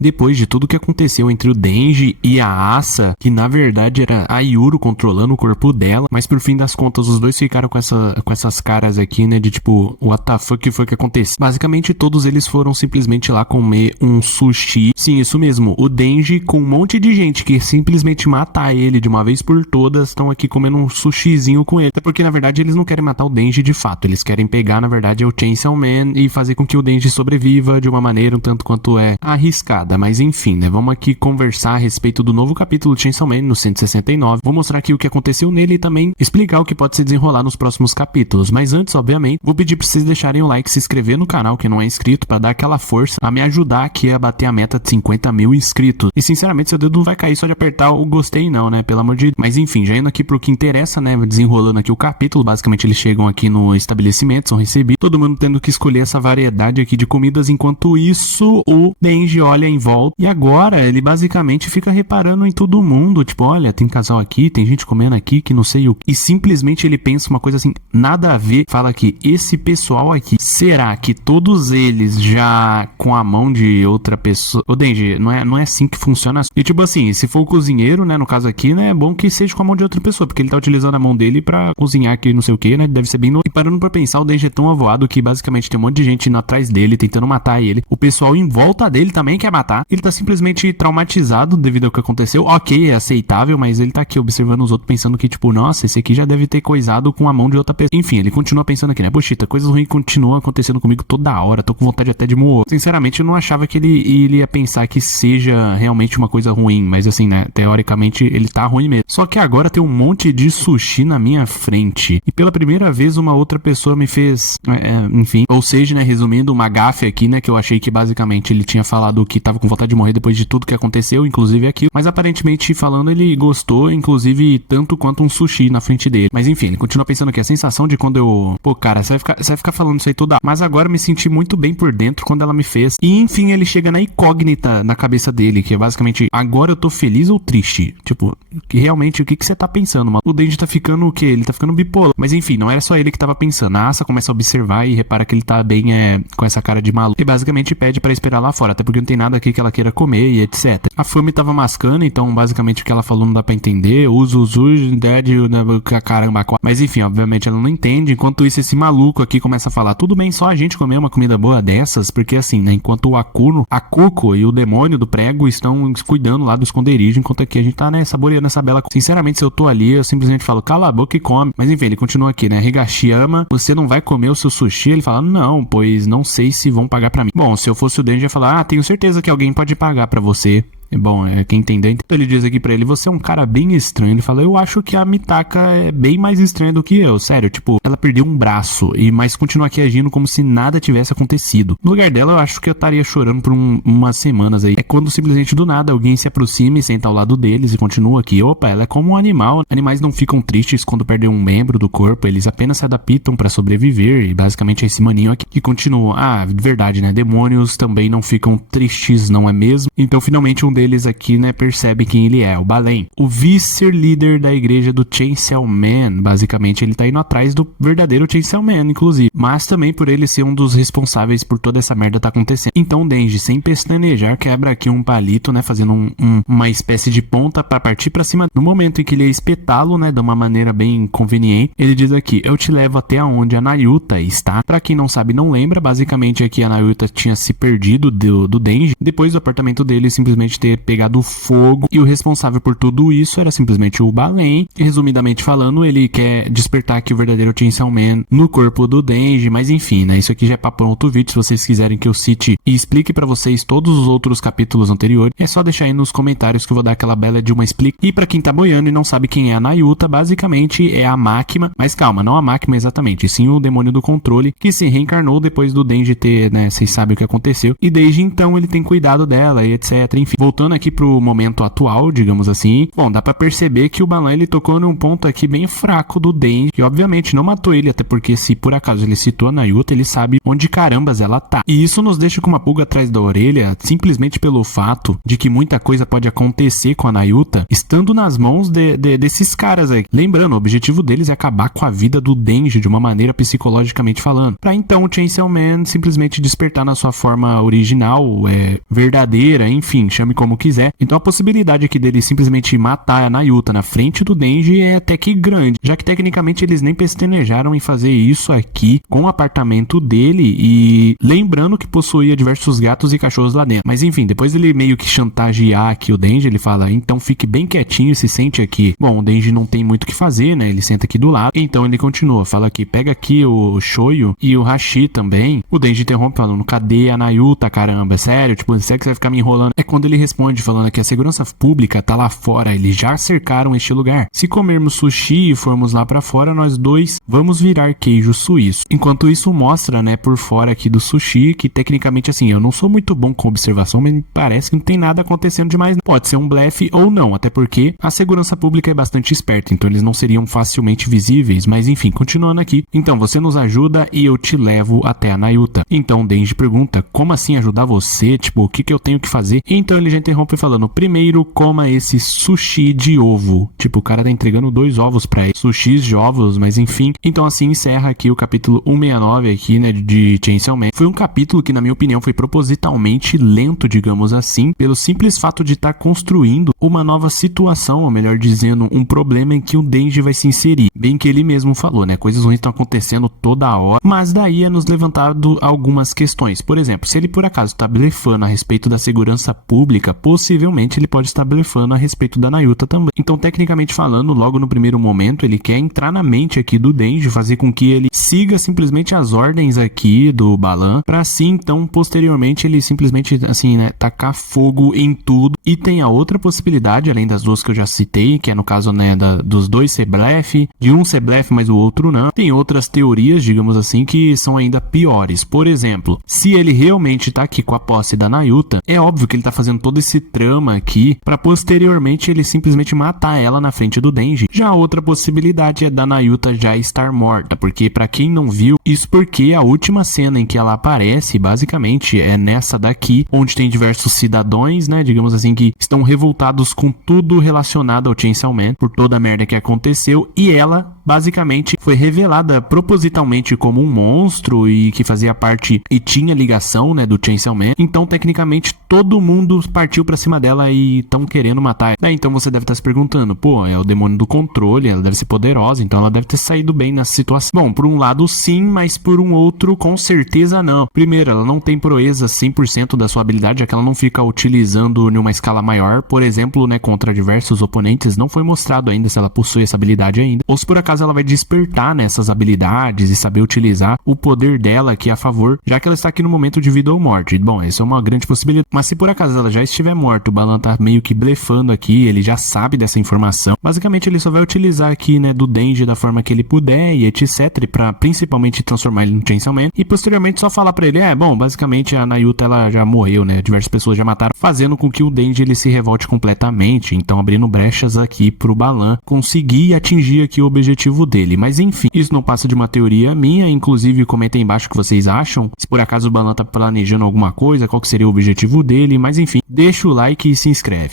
Depois de tudo que aconteceu entre o Denji e a Asa, que na verdade era a Yuru controlando o corpo dela, mas por fim das contas os dois ficaram com essas caras aqui, né, de tipo, what the fuck foi que aconteceu? Basicamente todos eles foram simplesmente lá comer um sushi. Sim, isso mesmo, o Denji com um monte de gente que simplesmente mata ele de uma vez por todas, estão aqui comendo um sushizinho com ele. Até porque na verdade eles não querem matar o Denji de fato, eles querem pegar na verdade o Chainsaw Man e fazer com que o Denji sobreviva de uma maneira um tanto quanto arriscada. Mas enfim, né, vamos aqui conversar a respeito do novo capítulo de Chainsaw Man no 169. Vou mostrar aqui o que aconteceu nele e também explicar o que pode se desenrolar nos próximos capítulos. Mas antes, obviamente, vou pedir pra vocês deixarem o like, se inscrever no canal que não é inscrito, pra dar aquela força a me ajudar aqui a bater a meta de 50 mil inscritos. E sinceramente, seu dedo não vai cair só de apertar o gostei não, né, pelo amor de Deus. Mas enfim, já indo aqui pro que interessa, né, desenrolando aqui o capítulo. Basicamente eles chegam aqui no estabelecimento, são recebidos, todo mundo tendo que escolher essa variedade aqui de comidas. Enquanto isso, o Denji olha em volta e agora ele basicamente fica reparando em todo mundo, tipo, olha, tem casal aqui, tem gente comendo aqui que não sei o que, e simplesmente ele pensa uma coisa assim, nada a ver, fala que esse pessoal aqui, será que todos eles já com a mão de outra pessoa? Ô Denji, não é assim que funciona. E tipo assim, se for o cozinheiro, né, no caso aqui, né, é bom que seja com a mão de outra pessoa, porque ele tá utilizando a mão dele pra cozinhar aqui não sei o que, né, deve ser bem E parando pra pensar, o Denji é tão avoado que basicamente tem um monte de gente indo atrás dele, tentando matar ele, o pessoal em volta dele também quer matar, ele tá simplesmente traumatizado devido ao que aconteceu. Ok, é aceitável, mas ele tá aqui observando os outros pensando que tipo, nossa, esse aqui já deve ter coisado com a mão de outra pessoa. Enfim, ele continua pensando aqui, né, poxita, coisas ruins continuam acontecendo comigo toda hora, tô com vontade até de morrer. Sinceramente, eu não achava que ele ia pensar que seja realmente uma coisa ruim, mas assim, né, teoricamente ele tá ruim mesmo. Só que agora tem um monte de sushi na minha frente, e pela primeira vez uma outra pessoa me fez, enfim, ou seja, né, resumindo, uma gafe aqui, né, que eu achei que basicamente ele tinha falado que tava com vontade de morrer depois de tudo que aconteceu, inclusive aqui, mas aparentemente falando ele gostou, inclusive tanto quanto um sushi na frente dele. Mas enfim, ele continua pensando que a sensação de quando eu, pô cara, você vai ficar falando isso aí toda, mas agora eu me senti muito bem por dentro quando ela me fez. E enfim, ele chega na incógnita na cabeça dele, que é basicamente, agora eu tô feliz ou triste? Tipo, que realmente, o que você tá pensando, mano? O Denji tá ficando o quê? Ele tá ficando bipolar. Mas enfim, não era só ele que tava pensando. A Asa começa a observar e repara que ele tá bem com essa cara de maluco. E basicamente pede pra esperar lá fora, até porque não tem nada aqui que ela queira comer e etc. A Fumi tava mascando, então basicamente o que ela falou não dá pra entender. Caramba. Mas enfim, obviamente ela não entende. Enquanto isso, esse maluco aqui começa a falar, tudo bem só a gente comer uma comida boa dessas, porque assim, né, enquanto a Cuco e o demônio do prego estão cuidando lá do esconderijo, enquanto aqui a gente tá, né, saboreando essa bela. Sinceramente, se eu tô ali, eu simplesmente falo, cala a boca e come. Mas enfim, ele continua aqui, né, Higashiyama, você não vai comer o seu sushi? Ele fala, não, pois não sei se vão pagar pra mim. Bom, se eu fosse o Denji, eu ia falar, tenho certeza que alguém pode pagar pra você. Bom, quem entendeu. Então ele diz aqui pra ele, você é um cara bem estranho. Ele fala, eu acho que a Mitaka é bem mais estranha do que eu, sério, tipo, ela perdeu um braço, mas continua aqui agindo como se nada tivesse acontecido. No lugar dela, eu acho que eu estaria chorando por umas semanas aí. É quando simplesmente do nada alguém se aproxima e senta ao lado deles e continua aqui, opa, ela é como um animal. Animais não ficam tristes quando perdem um membro do corpo, eles apenas se adaptam pra sobreviver, e basicamente é esse maninho aqui que continua, verdade, né, demônios também não ficam tristes, não é mesmo? Então finalmente um deles aqui, né, percebe quem ele é, o Balen, o vice-líder da igreja do Chainsaw Man. Basicamente ele tá indo atrás do verdadeiro Chainsaw Man, inclusive, mas também por ele ser um dos responsáveis por toda essa merda tá acontecendo. Então Denji, sem pestanejar, quebra aqui um palito, né, fazendo uma espécie de ponta pra partir pra cima. No momento em que ele ia espetá-lo, né, de uma maneira bem conveniente, ele diz aqui, eu te levo até onde a Nayuta está. Pra quem não sabe, não lembra, basicamente aqui a Nayuta tinha se perdido do Denji, depois do apartamento dele simplesmente ter pegado fogo, e o responsável por tudo isso era simplesmente o Balen. E resumidamente falando, ele quer despertar aqui o verdadeiro Chainsaw Man no corpo do Denji, mas enfim, né, isso aqui já é papo em outro vídeo. Se vocês quiserem que eu cite e explique pra vocês todos os outros capítulos anteriores, é só deixar aí nos comentários que eu vou dar aquela bela de uma explica. E pra quem tá boiando e não sabe quem é a Nayuta, basicamente é a máquina, mas calma, não a máquina exatamente, sim o demônio do controle, que se reencarnou depois do Denji ter, né, vocês sabem o que aconteceu, e desde então ele tem cuidado dela e etc, enfim, voltou voltando aqui pro momento atual, digamos assim, bom, dá pra perceber que o Balan ele tocou num ponto aqui bem fraco do Denji, que obviamente não matou ele, até porque se por acaso ele citou a Nayuta, ele sabe onde carambas ela tá. E isso nos deixa com uma pulga atrás da orelha, simplesmente pelo fato de que muita coisa pode acontecer com a Nayuta estando nas mãos desses caras aí. Lembrando, o objetivo deles é acabar com a vida do Denji de uma maneira psicologicamente falando, pra então o Chainsaw Man simplesmente despertar na sua forma original, verdadeira, enfim, chame como quiser. Então a possibilidade aqui dele simplesmente matar a Nayuta na frente do Denji é até que grande, já que tecnicamente eles nem pestanejaram em fazer isso aqui com o apartamento dele, e lembrando que possuía diversos gatos e cachorros lá dentro. Mas enfim, depois ele meio que chantagear aqui o Denji, ele fala, então fique bem quietinho e se sente aqui. Bom, o Denji não tem muito o que fazer, né, ele senta aqui do lado, então ele continua, fala aqui, pega aqui o Shoyu e o Hashi também. O Denji interrompe falando, cadê a Nayuta, caramba, sério, tipo, sério que você vai ficar me enrolando? É quando ele responde falando que a segurança pública tá lá fora, eles já cercaram este lugar. Se comermos sushi e formos lá pra fora, nós dois vamos virar queijo suíço. Enquanto isso mostra, né, por fora aqui do sushi, que tecnicamente assim, eu não sou muito bom com observação, mas me parece que não tem nada acontecendo demais. Pode ser um blefe ou não, até porque a segurança pública é bastante esperta, então eles não seriam facilmente visíveis, mas enfim, continuando aqui. Então, você nos ajuda e eu te levo até a Nayuta. Então, Denji pergunta, como assim ajudar você? Tipo, o que eu tenho que fazer? Então ele já interrompe falando, primeiro coma esse sushi de ovo. Tipo, o cara tá entregando 2 ovos pra ele, sushis de ovos, mas enfim. Então assim encerra aqui o capítulo 169 aqui, né, de Chainsaw Man. Foi um capítulo que, na minha opinião, foi propositalmente lento, digamos assim, pelo simples fato de estar construindo uma nova situação, ou melhor dizendo, um problema em que o Denji vai se inserir. Bem que ele mesmo falou, né, coisas ruins estão acontecendo toda hora, mas daí é nos levantado algumas questões. Por exemplo, se ele por acaso tá blefando a respeito da segurança pública, possivelmente ele pode estar blefando a respeito da Nayuta também. Então, tecnicamente falando, logo no primeiro momento, ele quer entrar na mente aqui do Denji, fazer com que ele siga simplesmente as ordens aqui do Balan, pra assim, então, posteriormente, ele simplesmente, assim, né, tacar fogo em tudo. E tem a outra possibilidade, além das duas que eu já citei, que é no caso, né, dos dois ser blefe, de um ser blefe, mas o outro não. Tem outras teorias, digamos assim, que são ainda piores. Por exemplo, se ele realmente tá aqui com a posse da Nayuta, é óbvio que ele tá fazendo todo esse trama aqui pra posteriormente ele simplesmente matar ela na frente do Denji. Já a outra possibilidade é da Nayuta já estar morta, porque pra quem não viu, isso porque a última cena em que ela aparece, basicamente, é nessa daqui, onde tem diversos cidadãos, né, digamos assim, que estão revoltados com tudo relacionado ao Chainsaw Man, por toda a merda que aconteceu, e ela basicamente foi revelada propositalmente como um monstro e que fazia parte e tinha ligação, né, do Chainsaw Man. Então, tecnicamente, todo mundo partiu pra cima dela e estão querendo matar. Então você deve estar se perguntando, pô, é o demônio do controle, ela deve ser poderosa, então ela deve ter saído bem nessa situação. Bom, por um lado sim, mas por um outro com certeza não. Primeiro, ela não tem proeza 100% da sua habilidade, já que ela não fica utilizando em uma escala maior, por exemplo, né, contra diversos oponentes. Não foi mostrado ainda se ela possui essa habilidade ainda, ou se por acaso ela vai despertar nessas habilidades e saber utilizar o poder dela aqui a favor, já que ela está aqui no momento de vida ou morte. Bom, essa é uma grande possibilidade, mas se por acaso ela já estiver morta, o Balan tá meio que blefando aqui, ele já sabe dessa informação. Basicamente ele só vai utilizar aqui, né, do Denji da forma que ele puder e etc, pra principalmente transformar ele no Chainsaw Man, e posteriormente só falar pra ele, bom, basicamente a Nayuta ela já morreu, né, diversas pessoas já mataram, fazendo com que o Denji ele se revolte completamente, então abrindo brechas aqui pro Balan conseguir atingir aqui o objetivo dele. Mas enfim, isso não passa de uma teoria minha, inclusive comentem aí embaixo o que vocês acham, se por acaso o Balan tá planejando alguma coisa, qual que seria o objetivo dele, mas enfim, deixa o like e se inscreve.